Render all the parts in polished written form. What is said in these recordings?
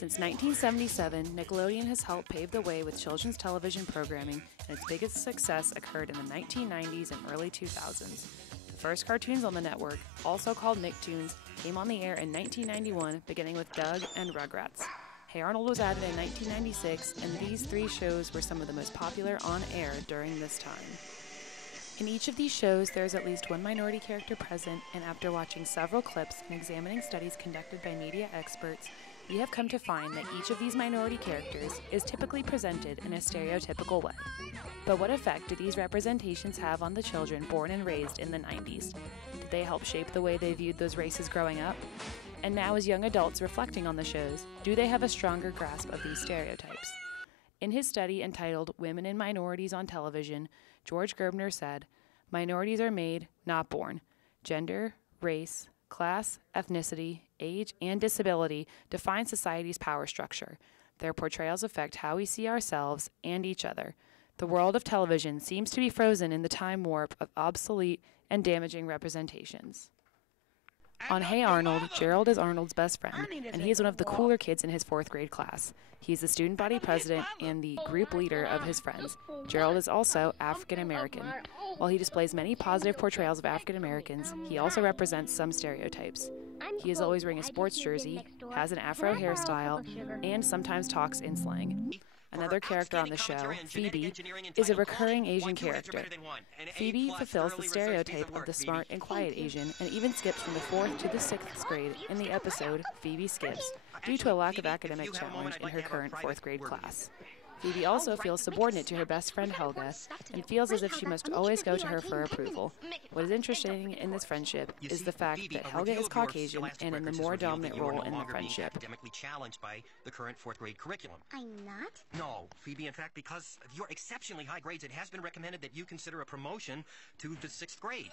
Since 1977, Nickelodeon has helped pave the way with children's television programming, and its biggest success occurred in the 1990s and early 2000s. The first cartoons on the network, also called Nicktoons, came on the air in 1991, beginning with Doug and Rugrats. Hey Arnold was added in 1996, and these three shows were some of the most popular on air during this time. In each of these shows, there is at least one minority character present, and after watching several clips and examining studies conducted by media experts, we have come to find that each of these minority characters is typically presented in a stereotypical way. But what effect do these representations have on the children born and raised in the 90s? Did they help shape the way they viewed those races growing up? And now, as young adults reflecting on the shows, do they have a stronger grasp of these stereotypes? In his study entitled Women and Minorities on Television, George Gerbner said, "Minorities are made, not born. Gender, race, class, ethnicity, age, and disability define society's power structure. Their portrayals affect how we see ourselves and each other. The world of television seems to be frozen in the time warp of obsolete and damaging representations." On Hey Arnold, Gerald is Arnold's best friend, and he is one of the cooler kids in his 4th grade class. He is the student body president and the group leader of his friends. Gerald is also African American. While he displays many positive portrayals of African Americans, he also represents some stereotypes. He is always wearing a sports jersey, has an afro hairstyle, and sometimes talks in slang. Another character on the show, Phoebe, is a recurring Asian character. Phoebe fulfills the stereotype of the smart and quiet Asian and even skips from the 4th to the 6th grade in the episode Phoebe Skips due to a lack of academic challenge in her current 4th grade class. Phoebe also feels subordinate to her best friend Helga and feels as if she must always go to her for approval. What is interesting in this friendship is the fact that Helga is Caucasian and in the more dominant role in the friendship. Academically challenged by the current 4th grade curriculum. I'm not? No, Phoebe, in fact, because of your exceptionally high grades, it has been recommended that you consider a promotion to the 6th grade.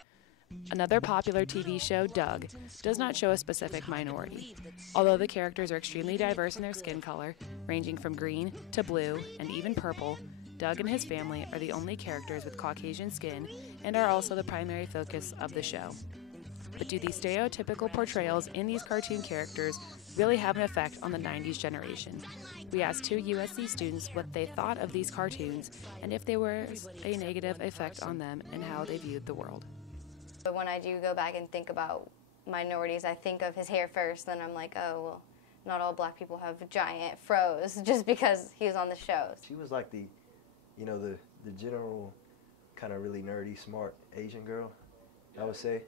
Another popular TV show, Doug, does not show a specific minority. Although the characters are extremely diverse in their skin color, ranging from green to blue and even purple, Doug and his family are the only characters with Caucasian skin and are also the primary focus of the show. But do these stereotypical portrayals in these cartoon characters really have an effect on the 90s generation? We asked 2 USC students what they thought of these cartoons and if there was a negative effect on them and how they viewed the world. But when I do go back and think about minorities, I think of his hair first, then I'm like, oh, well, not all black people have giant fros just because he was on the shows. She was like the general kind of really nerdy, smart Asian girl, I would say.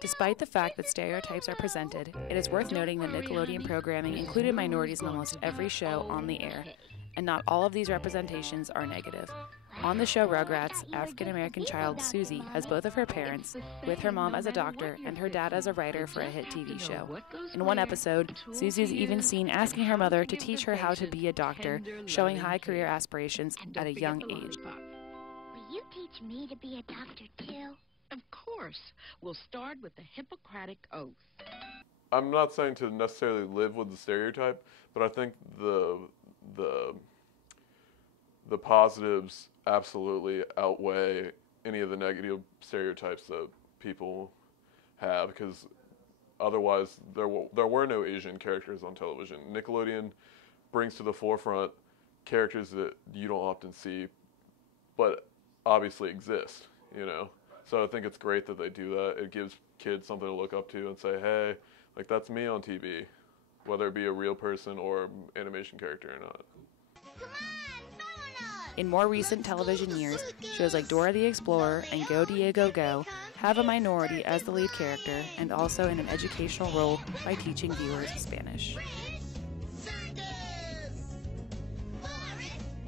Despite the fact that stereotypes are presented, it is worth noting that Nickelodeon programming included minorities in almost every show on the air, and not all of these representations are negative. On the show Rugrats, African-American child Susie has both of her parents, with her mom as a doctor and her dad as a writer for a hit TV show. In one episode, Susie is even seen asking her mother to teach her how to be a doctor, showing high career aspirations at a young age. Will you teach me to be a doctor too? Of course. We'll start with the Hippocratic Oath. I'm not saying to necessarily live with the stereotype, but I think the positives absolutely outweigh any of the negative stereotypes that people have, because otherwise there were no Asian characters on television. Nickelodeon brings to the forefront characters that you don't often see, but obviously exist, you know. So I think it's great that they do that. It gives kids something to look up to and say, hey, like, that's me on TV, whether it be a real person or animation character or not. In more recent television years, shows like Dora the Explorer and Go Diego Go have a minority as the lead character and also in an educational role by teaching viewers Spanish.